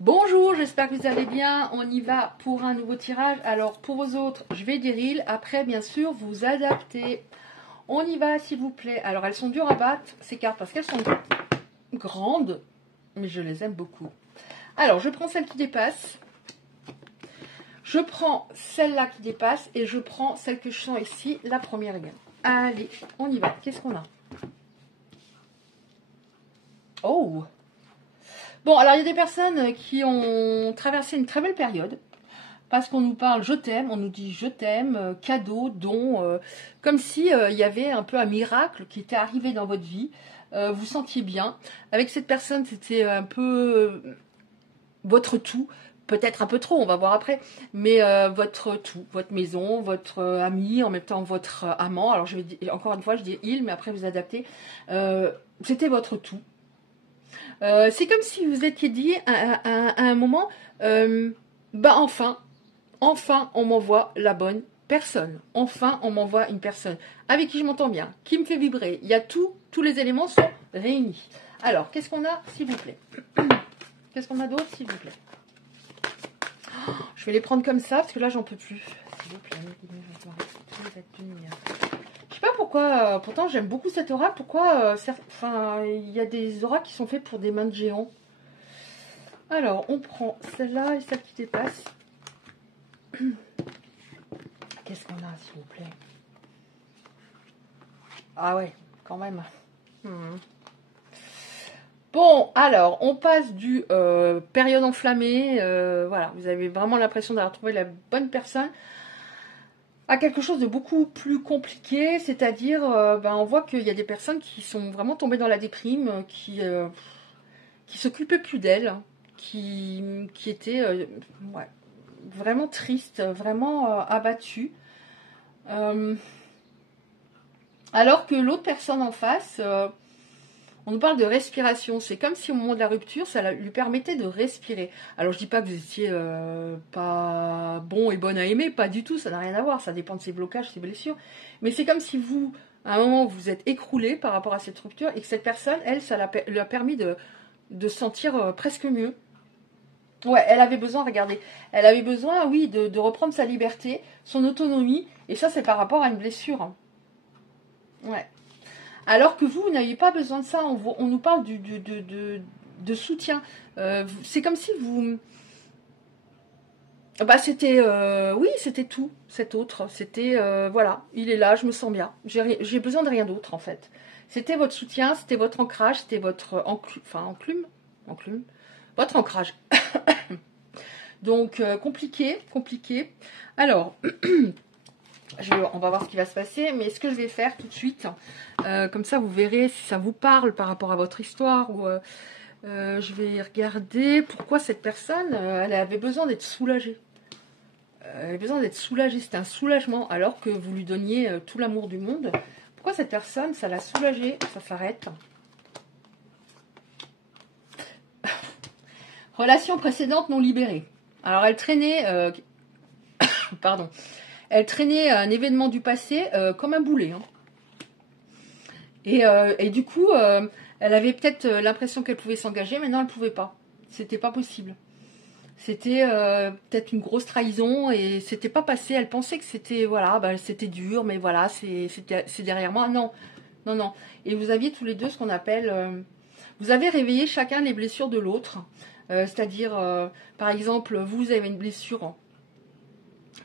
Bonjour, j'espère que vous allez bien. On y va pour un nouveau tirage. Alors, pour vos autres, je vais dire il. Après, bien sûr, vous adaptez. On y va, s'il vous plaît. Alors, elles sont dures à battre, ces cartes, parce qu'elles sont grandes, mais je les aime beaucoup. Alors, je prends celle qui dépasse. Je prends celle-là qui dépasse et je prends celle que je sens ici, la première également. Allez, on y va. Qu'est-ce qu'on a? Oh! Bon, alors il y a des personnes qui ont traversé une très belle période parce qu'on nous parle je t'aime, on nous dit je t'aime, cadeau, don, comme si il y avait un peu un miracle qui était arrivé dans votre vie. Vous sentiez bien. Avec cette personne, c'était un peu votre tout. Peut-être un peu trop, on va voir après, mais votre tout, votre maison, votre ami, en même temps votre amant. Alors je vais dire, encore une fois, je dis il, mais après vous adaptez. C'était votre tout. C'est comme si vous étiez dit à un moment, bah enfin on m'envoie la bonne personne. Enfin, on m'envoie une personne avec qui je m'entends bien, qui me fait vibrer. Il y a tous les éléments sont réunis. Alors, qu'est-ce qu'on a, s'il vous plaît? Qu'est-ce qu'on a d'autre, s'il vous plaît? Je vais les prendre comme ça, parce que là, j'en peux plus. S'il vous plaît, je sais pas pourquoi, pourtant j'aime beaucoup cette aura, pourquoi enfin, il y a des auras qui sont faites pour des mains de géants. Alors, on prend celle-là et celle qui dépasse. Qu'est-ce qu'on a, s'il vous plaît? Ah ouais, quand même. Bon, alors, on passe du période enflammée, voilà, vous avez vraiment l'impression d'avoir trouvé la bonne personne, à quelque chose de beaucoup plus compliqué, c'est-à-dire, on voit qu'il y a des personnes qui sont vraiment tombées dans la déprime, qui s'occupaient plus d'elles, qui étaient ouais, vraiment tristes, vraiment abattues. Alors que l'autre personne en face, on nous parle de respiration. C'est comme si au moment de la rupture, ça lui permettait de respirer. Alors je dis pas que vous étiez pas bon et bonne à aimer, pas du tout, ça n'a rien à voir. Ça dépend de ses blocages, ses blessures. Mais c'est comme si vous, à un moment, vous êtes écroulé par rapport à cette rupture et que cette personne, elle, ça lui a permis de se sentir presque mieux. Ouais, elle avait besoin, regardez, elle avait besoin, oui, de reprendre sa liberté, son autonomie, et ça, c'est par rapport à une blessure. Ouais. Alors que vous n'aviez pas besoin de ça, on nous parle de soutien. C'est comme si vous... Bah, c'était... oui, c'était tout, cet autre. C'était, voilà, il est là, je me sens bien. J'ai besoin de rien d'autre, en fait. C'était votre soutien, c'était votre ancrage, c'était votre enclume, votre ancrage. Donc, compliqué. Alors, on va voir ce qui va se passer, mais ce que je vais faire tout de suite, comme ça vous verrez si ça vous parle par rapport à votre histoire, ou je vais regarder pourquoi cette personne, elle avait besoin d'être soulagée. Elle avait besoin d'être soulagée, c'était un soulagement, alors que vous lui donniez tout l'amour du monde. Pourquoi cette personne, ça l'a soulagée? Ça s'arrête. Relation précédente non libérée. Alors elle traînait, pardon, elle traînait un événement du passé comme un boulet. Hein. Et du coup, elle avait peut-être l'impression qu'elle pouvait s'engager, mais non, elle ne pouvait pas. C'était pas possible. C'était peut-être une grosse trahison et c'était pas passé. Elle pensait que c'était voilà, c'était dur, mais voilà, c'est derrière moi. Non, non. Et vous aviez tous les deux ce qu'on appelle, vous avez réveillé chacun les blessures de l'autre. C'est-à-dire, par exemple, vous avez une blessure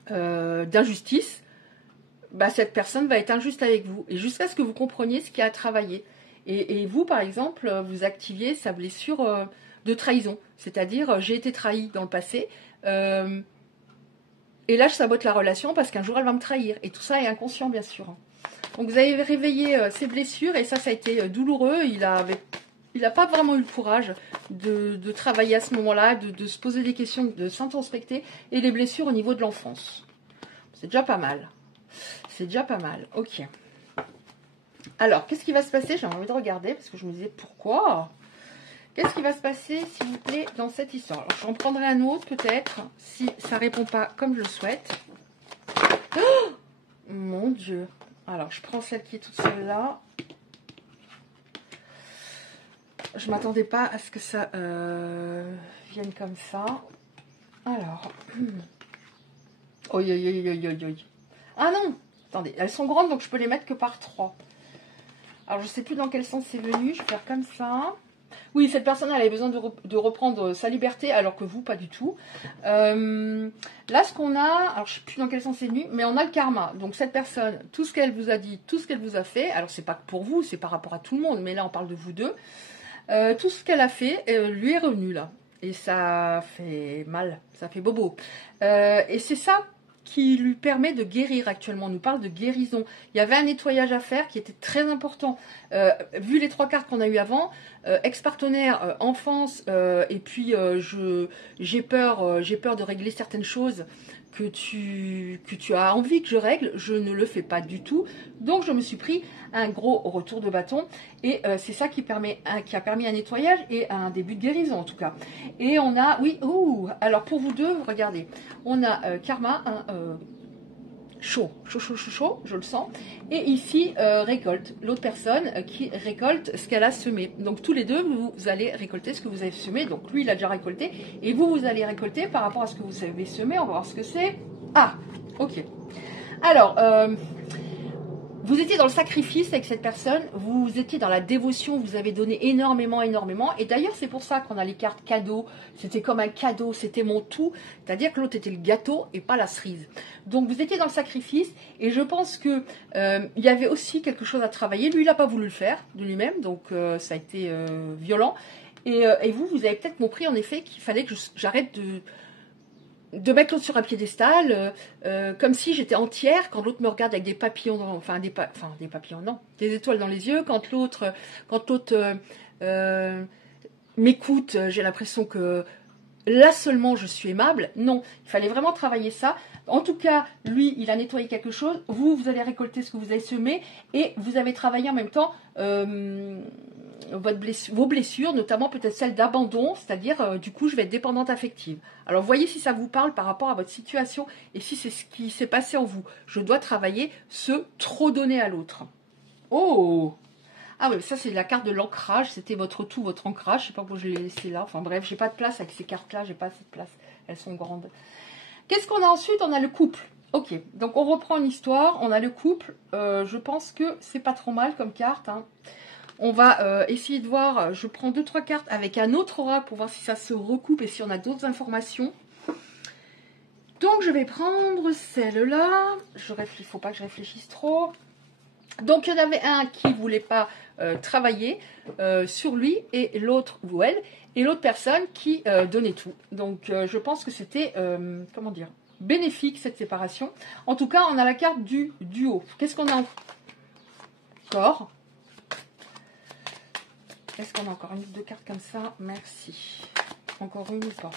d'injustice. Bah, cette personne va être injuste avec vous. Et jusqu'à ce que vous compreniez ce qu'il y a à travailler. Et vous, par exemple, vous activiez sa blessure de trahison. C'est-à-dire, j'ai été trahi dans le passé. Et là, je sabote la relation parce qu'un jour, elle va me trahir. Et tout ça est inconscient, bien sûr. Donc, vous avez réveillé ses blessures. Et ça a été douloureux. Il n'a pas vraiment eu le courage de travailler à ce moment-là, de se poser des questions, de s'introspecter. Et les blessures au niveau de l'enfance. C'est déjà pas mal. C'est déjà pas mal, ok. Alors, qu'est-ce qui va se passer? J'ai envie de regarder, parce que je me disais, pourquoi? Qu'est-ce qui va se passer, s'il vous plaît, dans cette histoire? Alors, j'en prendrai un autre, peut-être, si ça répond pas comme je le souhaite. Oh mon Dieu. Alors, je prends celle qui est toute seule là. Je m'attendais pas à ce que ça viennent comme ça. Alors. Oi, oi, oi, oi, oi, oi. Ah non, attendez, elles sont grandes, donc je peux les mettre que par 3. Alors, je sais plus dans quel sens c'est venu. Je vais faire comme ça. Oui, cette personne, elle avait besoin de reprendre sa liberté, alors que vous, pas du tout. Là, ce qu'on a, alors je sais plus dans quel sens c'est venu, mais on a le karma. Donc, cette personne, tout ce qu'elle vous a dit, tout ce qu'elle vous a fait, alors c'est pas que pour vous, c'est par rapport à tout le monde, mais là, on parle de vous deux. Tout ce qu'elle a fait, lui est revenu, là. Et ça fait mal, ça fait bobo. Et c'est ça qui lui permet de guérir actuellement. On nous parle de guérison. Il y avait un nettoyage à faire qui était très important. Vu les 3 cartes qu'on a eues avant, ex-partenaire, enfance, et puis j'ai peur de régler certaines choses que tu as envie que je règle. Je ne le fais pas du tout. Donc je me suis pris un gros retour de bâton. Et c'est ça qui a permis un nettoyage et un début de guérison en tout cas. Et on a, oui, alors pour vous deux, regardez, on a karma, chaud, je le sens. Et ici, récolte, l'autre personne qui récolte ce qu'elle a semé. Donc tous les deux, vous allez récolter ce que vous avez semé. Donc lui, il a déjà récolté. Et vous allez récolter par rapport à ce que vous avez semé. On va voir ce que c'est. Ah, ok. Alors, vous étiez dans le sacrifice avec cette personne, vous étiez dans la dévotion, vous avez donné énormément. Et d'ailleurs, c'est pour ça qu'on a les cartes cadeaux. C'était comme un cadeau, c'était mon tout. C'est-à-dire que l'autre était le gâteau et pas la cerise. Donc, vous étiez dans le sacrifice. Et je pense que il y avait aussi quelque chose à travailler. Lui, il n'a pas voulu le faire de lui-même. Donc, ça a été violent. Et vous avez peut-être compris en effet qu'il fallait que j'arrête de mettre l'autre sur un piédestal, comme si j'étais entière, quand l'autre me regarde avec des papillons, des papillons, non, des étoiles dans les yeux, quand l'autre m'écoute, j'ai l'impression que là seulement je suis aimable. Non, il fallait vraiment travailler ça. En tout cas, lui, il a nettoyé quelque chose, vous allez récolter ce que vous avez semé, et vous avez travaillé en même temps vos blessures, notamment peut-être celle d'abandon, c'est-à-dire du coup je vais être dépendante affective. Alors voyez si ça vous parle par rapport à votre situation et si c'est ce qui s'est passé en vous. Je dois travailler ce trop donner à l'autre. Oh, ah oui, ça c'est la carte de l'ancrage, c'était votre tout, votre ancrage, je sais pas pourquoi je l'ai laissé là, enfin bref, j'ai pas de place avec ces cartes-là, j'ai pas assez de place, elles sont grandes. Qu'est-ce qu'on a ensuite? On a le couple. Ok, donc on reprend l'histoire, on a le couple, je pense que c'est pas trop mal comme carte, hein. On va essayer de voir, je prends 2-3 cartes avec un autre oracle pour voir si ça se recoupe et si on a d'autres informations. Donc je vais prendre celle-là. Il ne faut pas que je réfléchisse trop. Donc il y en avait un qui ne voulait pas travailler sur lui et l'autre, ou elle, et l'autre personne qui donnait tout. Donc je pense que c'était, comment dire, bénéfique cette séparation. En tout cas, on a la carte du duo. Qu'est-ce qu'on a encore? Est-ce qu'on a encore une ou deux cartes comme ça? Merci. Encore une ou pas?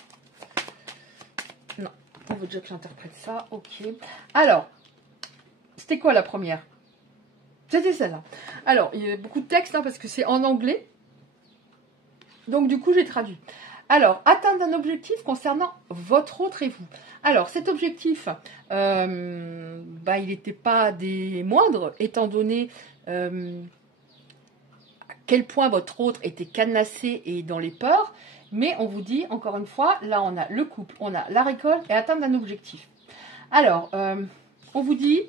Non. On veut déjà que j'interprète ça. Ok. Alors, c'était quoi la première? C'était celle-là. Alors, il y a beaucoup de texte hein, parce que c'est en anglais. Donc, du coup, j'ai traduit. Alors, atteindre un objectif concernant votre autre et vous. Alors, cet objectif, il n'était pas des moindres, étant donné... quel point votre autre était cadenassé et dans les peurs, mais on vous dit, encore une fois, là on a le couple, on a la récolte et atteindre un objectif. Alors, on vous dit,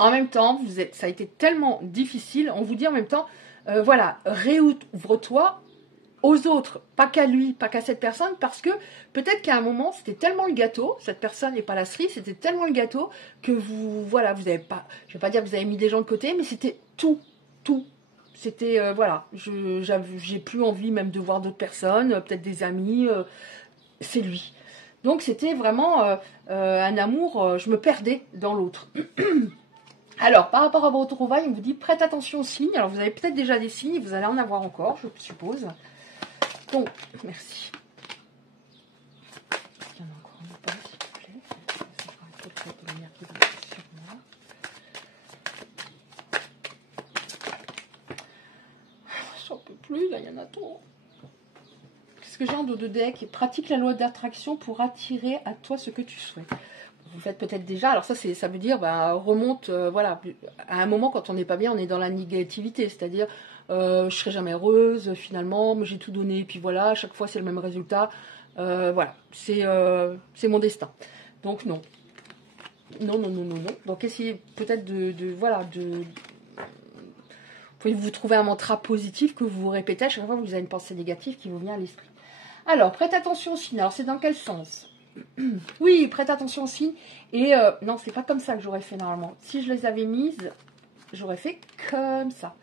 en même temps, ça a été tellement difficile, on vous dit en même temps, voilà, réouvre-toi aux autres, pas qu'à lui, pas qu'à cette personne, parce que peut-être qu'à un moment, c'était tellement le gâteau, cette personne n'est pas la cerise, c'était tellement le gâteau que vous avez pas, je vais pas dire que vous avez mis des gens de côté, mais c'était tout. C'était, voilà, j'ai plus envie même de voir d'autres personnes, peut-être des amis, c'est lui. Donc c'était vraiment un amour, je me perdais dans l'autre. Alors, par rapport à votre trouvaille, on vous dit, prête attention aux signes. Alors, vous avez peut-être déjà des signes, vous allez en avoir encore, je suppose. Donc, merci. Il y en a encore un pas, s'il vous plaît. Ça fera un peu de lumière qui va sur moi. J'en peux plus, là, il y en a trop. Qu'est-ce que j'ai en dos de deck? Pratique la loi d'attraction pour attirer à toi ce que tu souhaites. Vous faites peut-être déjà, alors ça veut dire, remonte, voilà, à un moment quand on n'est pas bien, on est dans la négativité, c'est-à-dire, je serai jamais heureuse, finalement, j'ai tout donné, puis voilà, à chaque fois c'est le même résultat. Voilà, c'est mon destin. Donc non. Non, non, non, non, non. Donc essayez peut-être voilà, vous pouvez vous trouver un mantra positif que vous vous répétez à chaque fois que vous avez une pensée négative qui vous vient à l'esprit. Alors, prête attention aux signes. Alors, c'est dans quel sens? Oui, prête attention aux signes. Et non, c'est pas comme ça que j'aurais fait normalement. Si je les avais mises, j'aurais fait comme ça.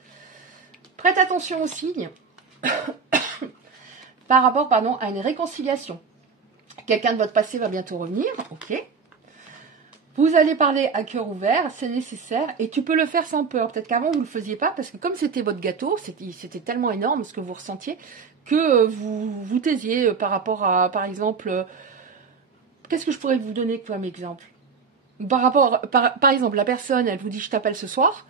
Prête attention aux signes par rapport, pardon, à une réconciliation. Quelqu'un de votre passé va bientôt revenir, ok. Vous allez parler à cœur ouvert, c'est nécessaire, et tu peux le faire sans peur. Peut-être qu'avant, vous ne le faisiez pas, parce que comme c'était votre gâteau, c'était tellement énorme ce que vous ressentiez, que vous vous taisiez par rapport à, par exemple, qu'est-ce que je pourrais vous donner comme exemple? Par exemple, la personne, elle vous dit « je t'appelle ce soir »,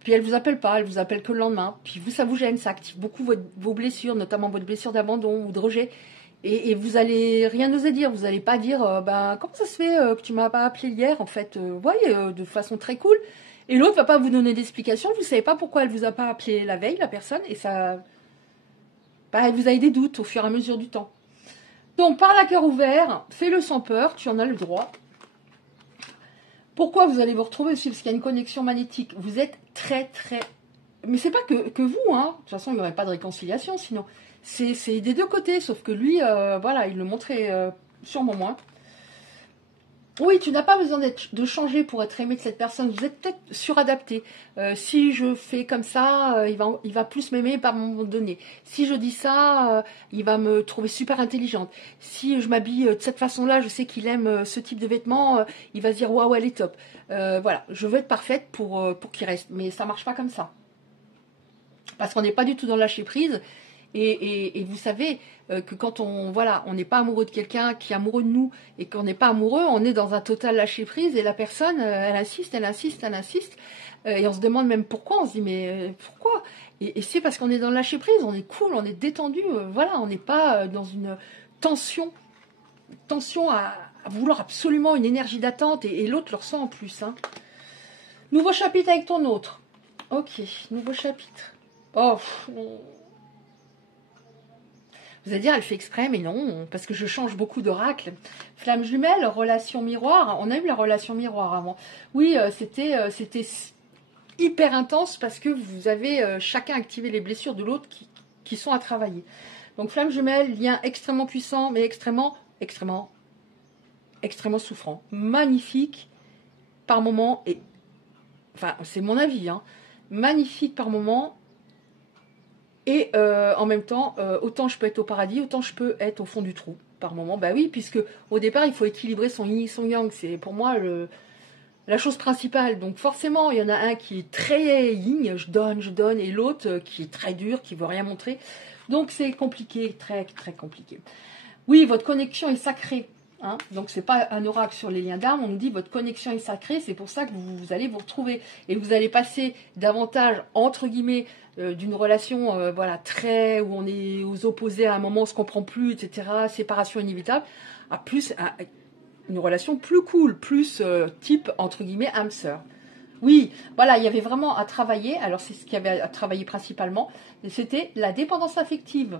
puis elle vous appelle pas, elle vous appelle que le lendemain, puis vous, ça vous gêne, ça active beaucoup vos blessures, notamment votre blessure d'abandon ou de rejet. Et vous allez rien oser dire, vous allez pas dire comment ça se fait que tu m'as pas appelé hier en fait, voyez, de façon très cool. Et l'autre va pas vous donner d'explication, vous savez pas pourquoi elle vous a pas appelé la veille, la personne, et ça, elle vous a des doutes au fur et à mesure du temps. Donc parle à cœur ouvert, fais-le sans peur, tu en as le droit. Pourquoi vous allez vous retrouver aussi? Parce qu'il y a une connexion magnétique. Vous êtes très très... Mais c'est pas que vous, hein. De toute façon, il n'y aurait pas de réconciliation sinon. C'est des deux côtés, sauf que lui, voilà, il le montrait sûrement moins. Oui, tu n'as pas besoin de changer pour être aimé de cette personne. Vous êtes peut-être suradapté. Si je fais comme ça, il va plus m'aimer par un moment donné. Si je dis ça, il va me trouver super intelligente. Si je m'habille de cette façon-là, je sais qu'il aime ce type de vêtements, il va se dire waouh, elle est top. Voilà, je veux être parfaite pour qu'il reste. Mais ça marche pas comme ça. Parce qu'on n'est pas du tout dans le lâcher prise. Et vous savez que quand on n'est pas amoureux de quelqu'un qui est amoureux de nous et qu'on n'est pas amoureux, on est dans un total lâcher prise et la personne, elle insiste, elle insiste, elle insiste. Et on se demande même pourquoi, on se dit mais pourquoi? Et c'est parce qu'on est dans le lâcher prise, on est cool, on est détendu, voilà, on n'est pas dans une tension à vouloir absolument une énergie d'attente et l'autre le ressent en plus. Hein. Nouveau chapitre avec ton autre. Ok, nouveau chapitre. Oh, vous allez dire, elle fait exprès, mais non, parce que je change beaucoup d'oracles. Flamme jumelle, relation miroir. On a eu la relation miroir avant. Oui, c'était hyper intense parce que vous avez chacun activé les blessures de l'autre qui sont à travailler. Donc flamme jumelle, lien extrêmement puissant, mais extrêmement souffrant. Magnifique par moment, et enfin, c'est mon avis, hein, magnifique par moment. Et en même temps, autant je peux être au paradis, autant je peux être au fond du trou par moment. Bah oui, puisque au départ, il faut équilibrer son yin et son yang. C'est pour moi la chose principale. Donc forcément, il y en a un qui est très yin, je donne, et l'autre qui est très dur, qui veut rien montrer. Donc c'est compliqué, très très compliqué. Oui, votre connexion est sacrée. Hein, donc c'est pas un oracle sur les liens d'âme, on nous dit votre connexion est sacrée, c'est pour ça que vous allez vous retrouver et vous allez passer davantage entre guillemets d'une relation voilà très où on est aux opposés à un moment on se comprend plus, etc., séparation inévitable, à plus à une relation plus cool, plus type entre guillemets âme sœur. Oui, voilà, il y avait vraiment à travailler. Alors c'est ce qu'il y avait à travailler principalement, c'était la dépendance affective.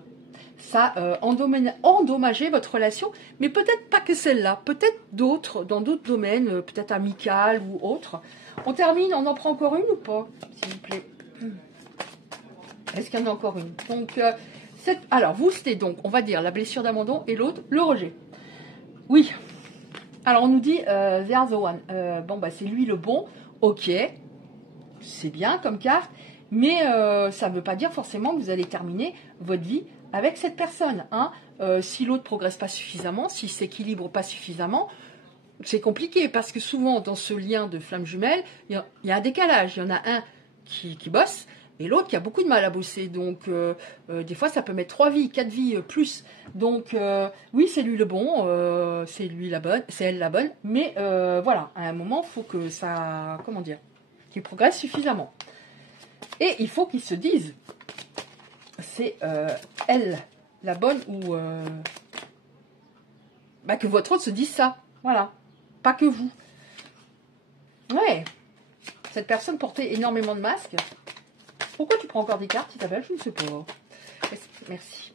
Ça endommageait votre relation, mais peut-être pas que celle-là, peut-être d'autres, dans d'autres domaines, peut-être amical ou autre. On termine, on en prend encore une ou pas, s'il vous plaît? Est-ce qu'il y en a encore une? Donc, alors, vous, c'était donc, on va dire, la blessure d'abandon et l'autre, le rejet. Oui. Alors, on nous dit, they are the one. Bon, bah, c'est lui le bon. Ok. C'est bien comme carte. Mais ça ne veut pas dire forcément que vous allez terminer votre vie avec cette personne. Hein. Si l'autre ne progresse pas suffisamment, s'il ne s'équilibre pas suffisamment, c'est compliqué. Parce que souvent, dans ce lien de flamme jumelle, il y a un décalage. Il y en a un qui bosse et l'autre qui a beaucoup de mal à bosser. Donc, des fois, ça peut mettre 3 vies, 4 vies plus. Donc, oui, c'est lui le bon, c'est lui la bonne, c'est elle la bonne. Mais voilà, à un moment, il faut que ça, comment dire, qu'il progresse suffisamment. Et il faut qu'ils se disent, c'est elle la bonne ou que votre autre se dise ça. Voilà, pas que vous. Ouais, cette personne portait énormément de masques. Pourquoi tu prends encore des cartes, Isabelle? Je ne sais pas. Merci.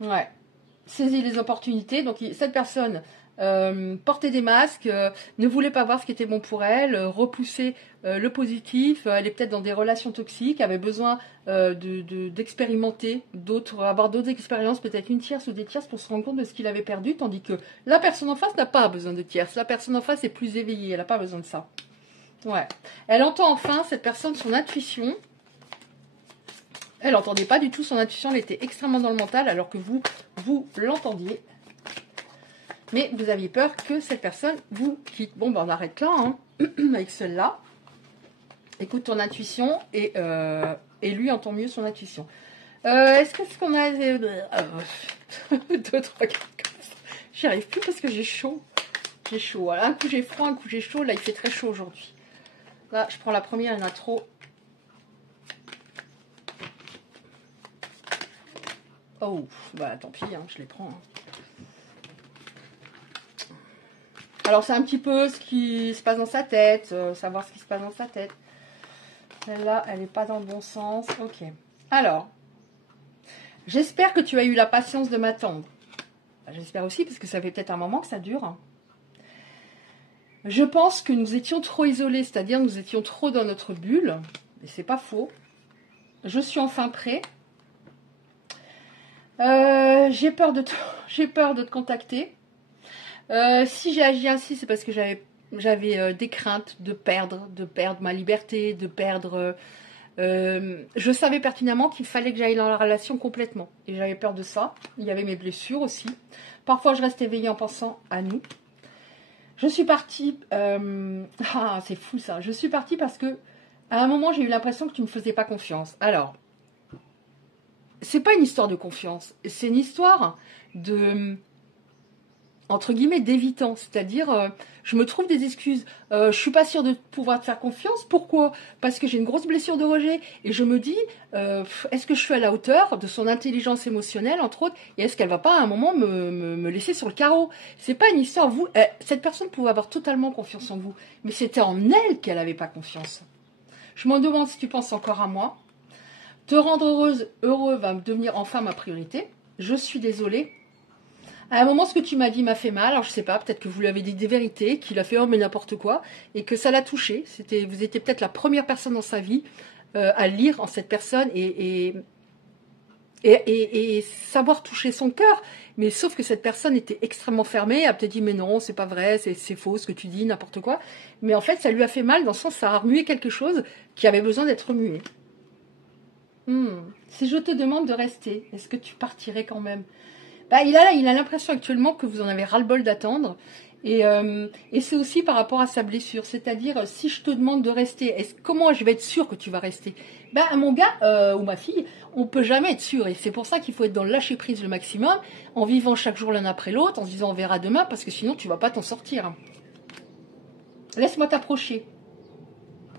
Ouais. Saisis les opportunités. Donc, cette personne portait des masques, ne voulait pas voir ce qui était bon pour elle, repoussait le positif. Elle est peut-être dans des relations toxiques, avait besoin d'expérimenter, avoir d'autres expériences, peut-être une tierce ou des tierces pour se rendre compte de ce qu'il avait perdu. Tandis que la personne en face n'a pas besoin de tierce. La personne en face est plus éveillée. Elle n'a pas besoin de ça. Ouais. Elle entend enfin, cette personne, son intuition. Elle n'entendait pas du tout son intuition, elle était extrêmement dans le mental, alors que vous l'entendiez. Mais vous aviez peur que cette personne vous quitte. Bon, ben on arrête là, hein, avec celle-là. Écoute ton intuition et lui entend mieux son intuition. Est-ce qu'on a... Deux, trois, quatre, comme ça. J'y arrive plus parce que j'ai chaud. J'ai chaud. Voilà. Un coup j'ai froid, un coup j'ai chaud. Là, il fait très chaud aujourd'hui. Là, je prends la première, il y en a trop. Oh, bah tant pis, hein, je les prends. Hein. Alors, c'est un petit peu ce qui se passe dans sa tête, savoir ce qui se passe dans sa tête. Celle-là, elle n'est pas dans le bon sens. Ok. Alors, j'espère que tu as eu la patience de m'attendre. J'espère aussi, parce que ça fait peut-être un moment que ça dure. Je pense que nous étions trop isolés, c'est-à-dire nous étions trop dans notre bulle. Et c'est pas faux. Je suis enfin prêt. J'ai peur de te contacter. Si j'ai agi ainsi, c'est parce que j'avais des craintes de perdre ma liberté, de perdre... je savais pertinemment qu'il fallait que j'aille dans la relation complètement. Et j'avais peur de ça. Il y avait mes blessures aussi. Parfois, je reste éveillée en pensant à nous. Je suis partie... Ah, c'est fou ça. Je suis partie parce que à un moment, j'ai eu l'impression que tu ne me faisais pas confiance. Alors, c'est pas une histoire de confiance. C'est une histoire de... entre guillemets, d'évitant. C'est-à-dire, je me trouve des excuses. Je suis pas sûre de pouvoir te faire confiance. Pourquoi? Parce que j'ai une grosse blessure de rejet. Et je me dis, est-ce que je suis à la hauteur de son intelligence émotionnelle, entre autres? Et est-ce qu'elle va pas, à un moment, me laisser sur le carreau? C'est pas une histoire... cette personne pouvait avoir totalement confiance en vous. Mais c'était en elle qu'elle avait pas confiance. Je m'en demande si tu penses encore à moi. Te rendre heureux va devenir enfin ma priorité. Je suis désolée. À un moment, ce que tu m'as dit m'a fait mal. Alors, je sais pas, peut-être que vous lui avez dit des vérités, qu'il a fait oh mais n'importe quoi, et que ça l'a touché. Vous étiez peut-être la première personne dans sa vie à lire en cette personne et savoir toucher son cœur. Mais sauf que cette personne était extrêmement fermée, a peut-être dit mais non, c'est pas vrai, c'est faux ce que tu dis, n'importe quoi. Mais en fait, ça lui a fait mal dans le sens ça a remué quelque chose qui avait besoin d'être remué. Si je te demande de rester, est-ce que tu partirais quand même? Bah, il a l'impression actuellement que vous en avez ras-le-bol d'attendre. Et c'est aussi par rapport à sa blessure. C'est-à-dire, si je te demande de rester, comment je vais être sûre que tu vas rester? Bah, mon gars ou ma fille, on peut jamais être sûr. Et c'est pour ça qu'il faut être dans le lâcher-prise le maximum, en vivant chaque jour l'un après l'autre, en se disant on verra demain, parce que sinon tu vas pas t'en sortir. Laisse-moi t'approcher.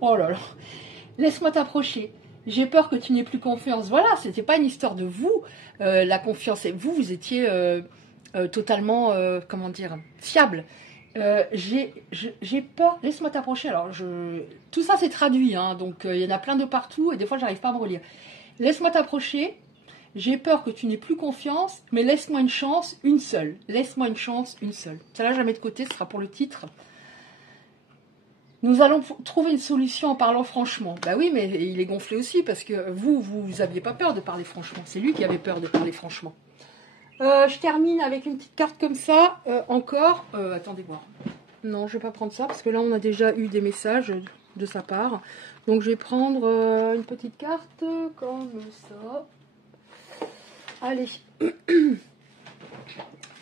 Oh là là. Laisse-moi t'approcher. J'ai peur que tu n'aies plus confiance. Voilà, c'était pas une histoire de vous. La confiance, et vous étiez totalement, comment dire, fiable. J'ai peur. Laisse-moi t'approcher. Alors, tout ça c'est traduit, hein, donc il y en a plein de partout et des fois j'arrive pas à me relire. Laisse-moi t'approcher. J'ai peur que tu n'aies plus confiance, mais laisse-moi une chance, une seule. Laisse-moi une chance, une seule. Ça là, je la mets de côté. Ce sera pour le titre. Nous allons trouver une solution en parlant franchement. Bah oui, mais il est gonflé aussi parce que vous aviez pas peur de parler franchement. C'est lui qui avait peur de parler franchement. Je termine avec une petite carte comme ça. Encore. Attendez voir. Non, je vais pas prendre ça parce que là, on a déjà eu des messages de sa part. Donc, je vais prendre une petite carte comme ça. Allez.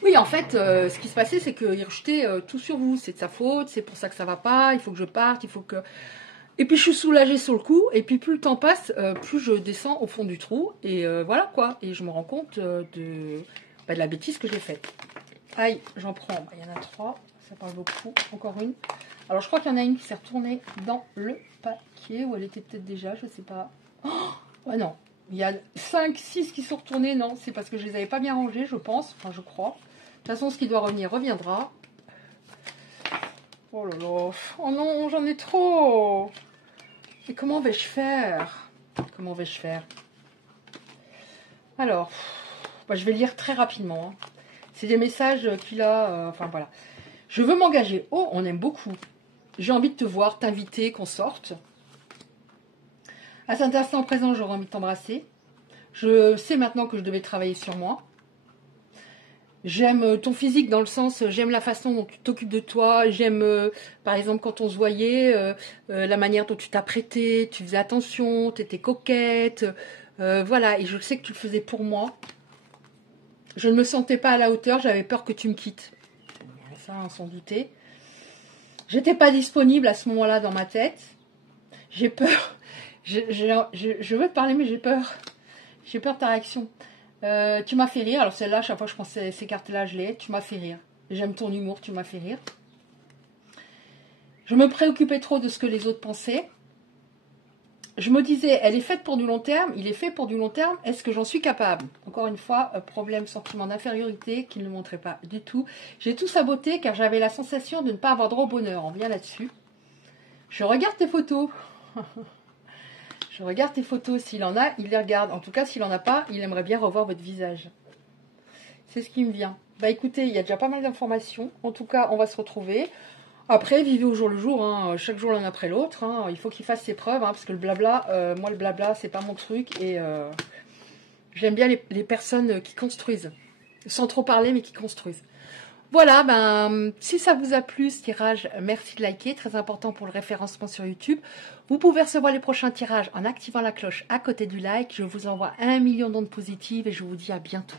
Oui, en fait, ce qui se passait, c'est qu'il rejetait tout sur vous. C'est de sa faute, c'est pour ça que ça va pas, il faut que je parte, il faut que... Et puis, je suis soulagée sur le coup, et puis plus le temps passe, plus je descends au fond du trou, et voilà, quoi. Et je me rends compte de la bêtise que j'ai faite. Aïe, j'en prends. Il y en a 3, ça parle beaucoup. Encore une. Alors, je crois qu'il y en a une qui s'est retournée dans le paquet, ou elle était peut-être déjà, je sais pas. Oh, ouais, non. Il y a 5, 6 qui sont retournés, non, c'est parce que je les avais pas bien rangés, je pense, enfin je crois. De toute façon, ce qui doit revenir, reviendra. Oh là là, oh non, j'en ai trop. Et comment vais-je faire? Comment vais-je faire? Alors, bah, je vais lire très rapidement. Hein. C'est des messages qu'il a... enfin, voilà. Je veux m'engager. Oh, on aime beaucoup. J'ai envie de te voir, t'inviter, qu'on sorte. À cet instant présent, j'aurais envie de t'embrasser. Je sais maintenant que je devais travailler sur moi. J'aime ton physique dans le sens, j'aime la façon dont tu t'occupes de toi. J'aime, par exemple, quand on se voyait, la manière dont tu t'apprêtais, tu faisais attention, tu étais coquette. Voilà, et je sais que tu le faisais pour moi. Je ne me sentais pas à la hauteur, j'avais peur que tu me quittes. Ça, on s'en doutait. J'étais pas disponible à ce moment-là dans ma tête. J'ai peur. Je veux te parler, mais j'ai peur. J'ai peur de ta réaction. Tu m'as fait rire. Alors celle-là, chaque fois que je pense à ces cartes-là, je l'ai. Tu m'as fait rire. J'aime ton humour, tu m'as fait rire. Je me préoccupais trop de ce que les autres pensaient. Je me disais, elle est faite pour du long terme, il est fait pour du long terme, est-ce que j'en suis capable? Encore une fois, problème, sentiment d'infériorité qu'il ne montrait pas du tout. J'ai tout saboté car j'avais la sensation de ne pas avoir droit au bonheur. On vient là-dessus. Je regarde tes photos. Je regarde tes photos. S'il en a, il les regarde. En tout cas, s'il n'en a pas, il aimerait bien revoir votre visage. C'est ce qui me vient. Bah écoutez, il y a déjà pas mal d'informations. En tout cas, on va se retrouver. Après, vivez au jour le jour. Hein. Chaque jour l'un après l'autre. Hein. Il faut qu'il fasse ses preuves. Hein, parce que le blabla, moi le blabla, c'est pas mon truc. Et j'aime bien les personnes qui construisent. Sans trop parler, mais qui construisent. Voilà, ben, si ça vous a plu ce tirage, merci de liker, très important pour le référencement sur YouTube. Vous pouvez recevoir les prochains tirages en activant la cloche à côté du like. Je vous envoie 1 million d'ondes positives et je vous dis à bientôt.